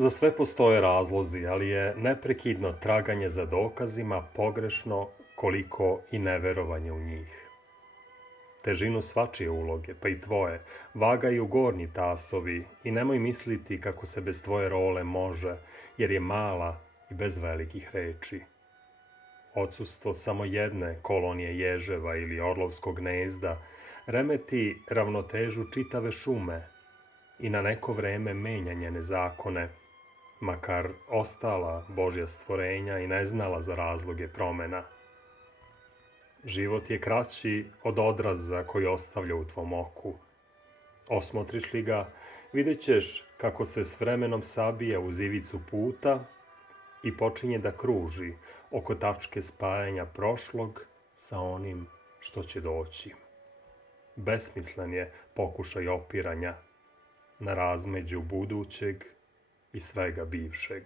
Za sve postoje razlozi, ali je neprekidno traganje za dokazima pogrešno koliko i neverovanje u njih. Težinu svačije uloge, pa i tvoje, vagaju gornji tasovi i nemoj misliti kako se bez tvoje role može, jer je mala i bez velikih reči. Odsustvo samo jedne kolonije ježeva ili orlovskog gnezda remeti ravnotežu čitave šume i na neko vreme menja njene zakone, makar ostala Božja stvorenja i ne znala za razloge promena. Život je kraći od odraza koji ostavlja u tvom oku. Osmotriš li ga, vidjet ćeš kako se s vremenom sabija uz ivicu puta i počinje da kruži oko tačke spajanja prošlog sa onim što će doći. Besmislen je pokušaj opiranja na razmeđu budućeg i svega bivšeg.